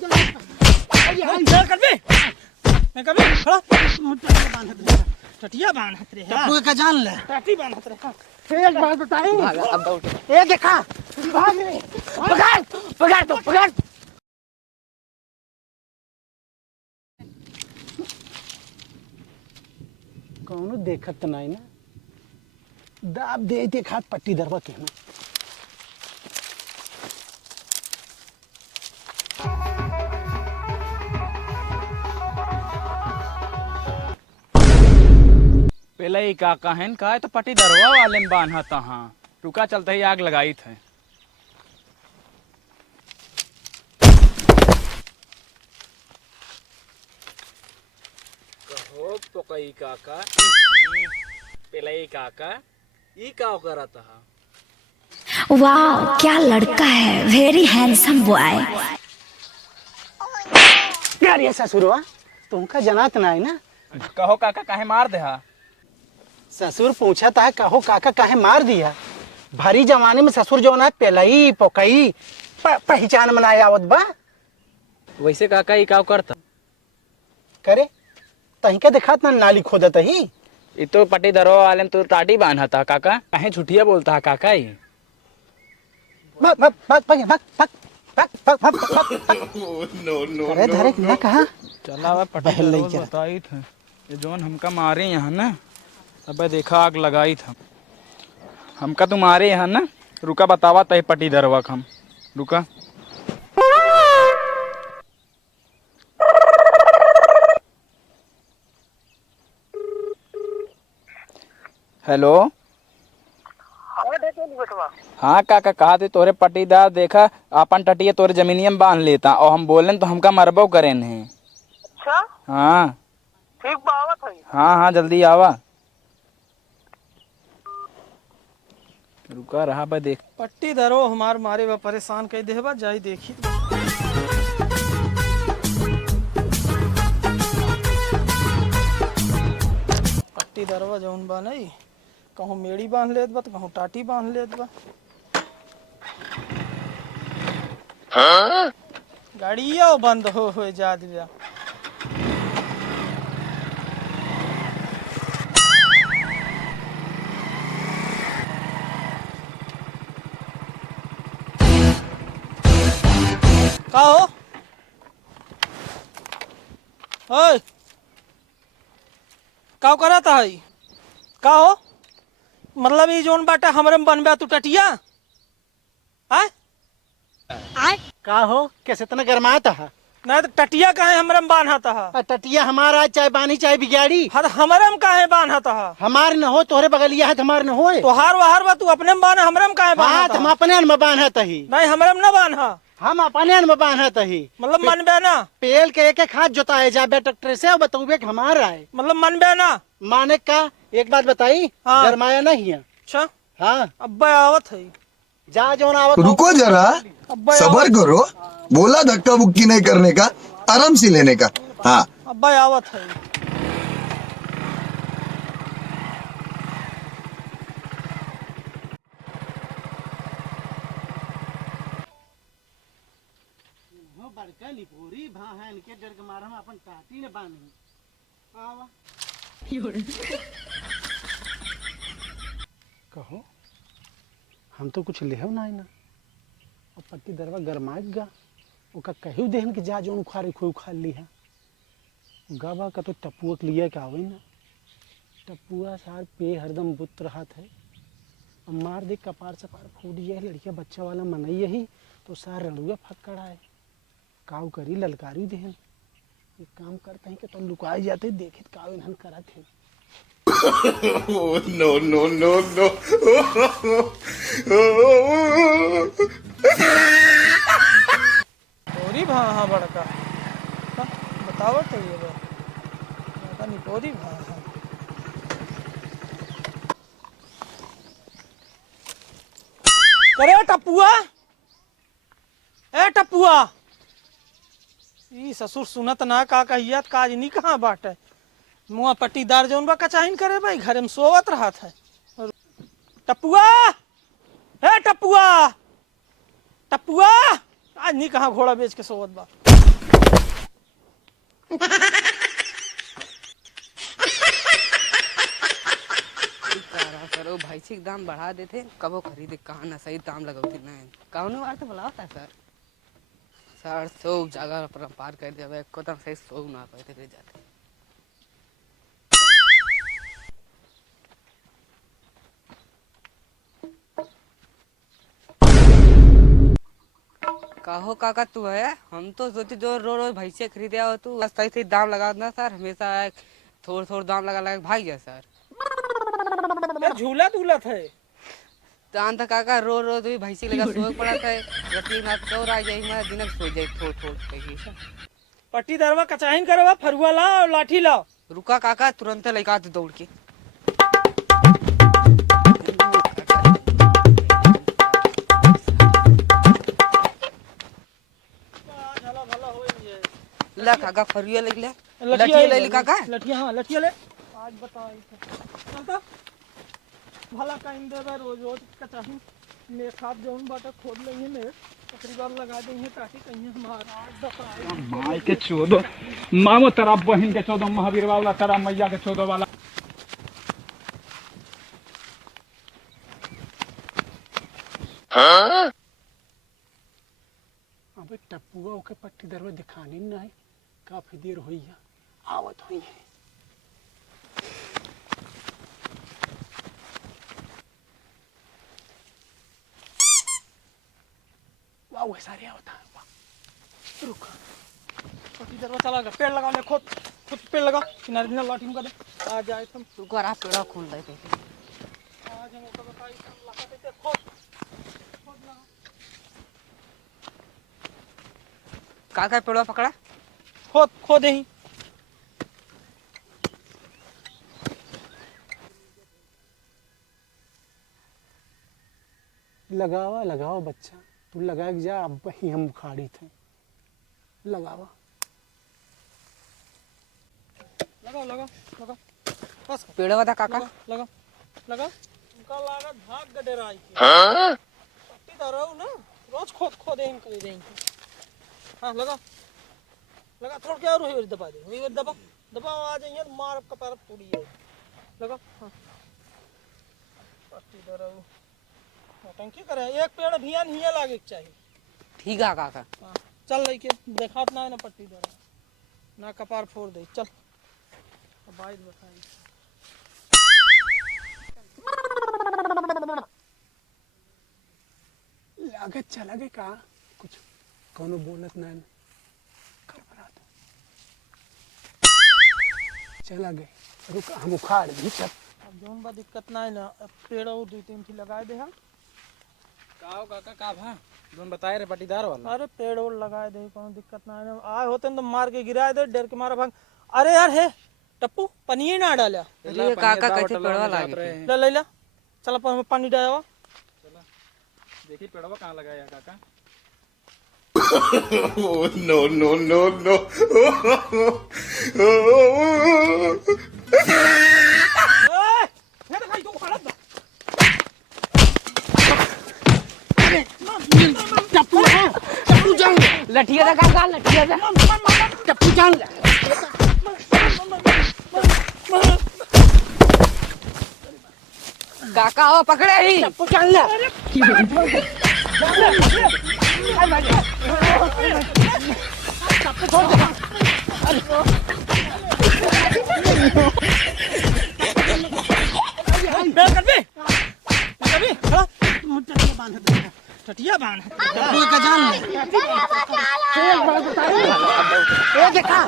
कर बे मैं कभी खड़ा टटिया बांधत रे टप्पू का जान ले टटी बांधत रे एक बात बताई अब दौड़ ए देखा भाग रे पकड़ पकड़ तो पकड़ कौनो देखत नहीं ना दाब दे हाथ पट्टी दरवा के ना पहले ही का कहन का है तो पटी दरवा वाले में बांधा था। हाँ रुका चलते ही आग लगाई थे। कहो पकई काका पहले ही काका ई का करा था। वाह क्या लड़का है, वेरी हैंडसम बॉय। यार ये ससुर हुआ तुमका जनात ना है ना। कहो काका काहे मार दे हा। ससुर पूछा था कहो काका काहे मार दिया। भारी जमाने में ससुर जो ना पेलई पोकई पहचान मनाए आवत बा। वैसे काका ई का करता करे तही के दिखात ना नाली खोदत ही। ये तो पटी दरवा वाले में तो टाटी बांधा था काका। काहे झूठिया बोलता है काका ही। भाग भाग भाग भाग भाग भाग भाग भाग भाग अरे धरे ना कहा चला वह पटी दरवा बताई थे ये जोन हमका मारे यहाँ ना। अब देखा आग लगाई था हमका तुम्हारे यहाँ ना। रुका बतावा तय पटी दरवा हम रुका। हेलो हाँ काका कहा थे तोरे पटीदार देखा अपन टटिया तोरे जमीनिया में बांध लेता और हम बोले तो हमका मरबो करे नहीं। अच्छा हाँ ठीक बावत है। हाँ हाँ जल्दी आवा। रुका रहा बा देख पट्टी दरो हमार मारे बा परेशान कई देबा जाई देखी। पट्टी दरवा जौन बा नहीं कहूँ मेड़ी बांध लेत बा तो कहूँ टाटी बांध लेत बा। गाड़िया बंद हो जा दिया। का हो ओए का करता है का हो मतलब ये जोन बाटा हमरे में बनबे तू टटिया आय का हो कैसे इतना गरमाता है। नहीं तो टटिया काहे हमरे में बांधता है। टटिया हमारा चाहे बानी चाहे बिगाड़ी हर हमरे में काहे बांधता है। हमार न हो तोहरे बगलिया है हमार न होए तो हार वहार बा तू अपने में बांध हमरे में काहे बात बांधता हम अपने में बांधत ही। नहीं हमरे में ना बांधा हम अपने में बांधत ही मतलब मनबे ना पेल के एक एक हाथ जोताए जाबे ट्रैक्टर से और बताऊबे कि हमारा है मतलब मनबे ना माने का। एक बात बताई हाँ। गरमाया नहीं है। अच्छा हाँ अब आवत है जा जो आवत रुको जरा सबर करो। बोला धक्का बुक्की नहीं करने का आराम से लेने का। हाँ अब आवत है। बड़का लिपोरी भां इनके डर के मारे हम अपन टाटी ने बांधी आवा कहो हम तो कुछ लेहो ना है ना और पट्टी दरवा गरमाएगा ओका कहू देहन कि जा जोन उखाड़ खोई उखाड़ ली है गाबा का तो टप्पुआ के लिया क्या आवे ना। टप्पुआ सार पे हरदम बुत रहा था अब मार दे कपार सपार फूट जाए लड़किया बच्चा वाला मनई यही तो सार रड़ुआ फक्कड़ा है काव करी ललकारी देहन। एक काम करते हैं कि तो लुकाए जाते देखे काव इन्हन करत है। नो नो नो नो निपोरी भा हाँ बड़का बताओ तो ये बड़का निपोरी भा हाँ। करे टप्पुआ ए टप्पुआ ई ससुर सुनत ना का कहिया काज नहीं कहाँ बाटे मुआ पट्टीदार जौन बा कचाहिन करे भाई घरे में सोवत रहा था। टप्पुआ ए टप्पुआ टप्पुआ आज नहीं कहाँ घोड़ा बेच के सोवत बा। सर वो भैंसी के दाम बढ़ा देते कबो खरीदे कहाँ ना सही दाम लगाते ना कौन बार तो बोला होता सर सर सौ जगह पर पार कर देवे एको दम सही सौ ना कहते रह जाते कहो काका तू है हम तो सोचे जो रोज भैंसे खरीदे हो तू सही सही दाम लगा देना सर हमेशा थोड़ा थोड़ा दाम लगा लगा भाग गया सर यार झूला झूलत है। तान तक काका रोज रोज भी भैंसी लगा सोए पड़ा था रति ना चौर आ जाई मैं दिन सो जाई थोड़ थोड़ कही पट्टी दरवा कचाइन करवा फरुआ ला और लाठी ला। रुका काका तुरंत लगा दे दौड़ के झला भला होई ला काका फरिया लग ले लठिया लठिया ले ली काका लठिया हाँ लठिया ले आज बताई चलता भला काइन देवे रोज रोज कचाही ने खाद जौन बाटा खोद लेंगे ने तकरीबन लगा देंगे ताकि कहीं हमारा दफा माई के चोदो मामो तेरा बहन के चोदो महावीर वाला तेरा मैया के चोदो वाला अबे टप्पुआ ओके पट्टी दरवा दिखानी नहीं काफी देर हुई है आवत हुई है। वाह वो सारे आवता है वाह रुक पट्टी दरवा चला गया पेड़ लगा ले खोद खुद पेड़ लगा किनारे किनारे लाठी में कर दे आ जाए तुम रुको आप पेड़ा खोल दे पहले आज हम तो बताई लगा देते खोद खोद लगा काका पेड़ा पकड़ा खोद खोद ही लगावा लगावा बच्चा तू लगा के जा अब ही हम उखाड़ी थे लगावा लगाओ लगाओ लगाओ बस पेड़ा वाला काका लगा लगा उनका लागत भाग गडराई पट्टी दरवा ना रोज खोद खोदे हम कर देंगे। हाँ लगा लगा थोड़ा क्या और हुई दबा दे हुई दबा दबा आ जाइए मार कपार पूरी है लगा हाँ पट्टी दरवा टंकी करे एक पेड़ भियान हिया लागे के चाहिए। ठीक है काका हाँ चल लेके देखात ना है ना पट्टी दरवा ना कपार फोड़ दे चल बाइक बताई लागत चला गए का कुछ कौनो बोलत नहीं कर बरात चला गए रुक हम उखाड़ दी चल अब जोन बा दिक्कत ना है ना पेड़ और दो तीन थी लगाए दे हम काओ काका का भा जोन बताए रे पट्टीदार वाला अरे पेड़ और लगाए दे कोनो दिक्कत ना है ना आए होते न तो मार के गिराए दे डर के मारा भाग। अरे यार हे टप्पू पनिये ना डाला ये काका कैसे पेड़वा लागे ले ले ले चल पर हमें पानी डालवा देखी पेड़वा कहाँ लगाया काका Oh, no, no, no, no. ये तो भाई तो खड़ा था टप्पू है टप्पू जान लठिया दे काका लठिया दे टप्पू जान ले काका हो पकड़े ही टप्पू जान ले बेल कर दे खड़ा टटिया बांध टटिया बांध टप्पू का जान ले ये देखा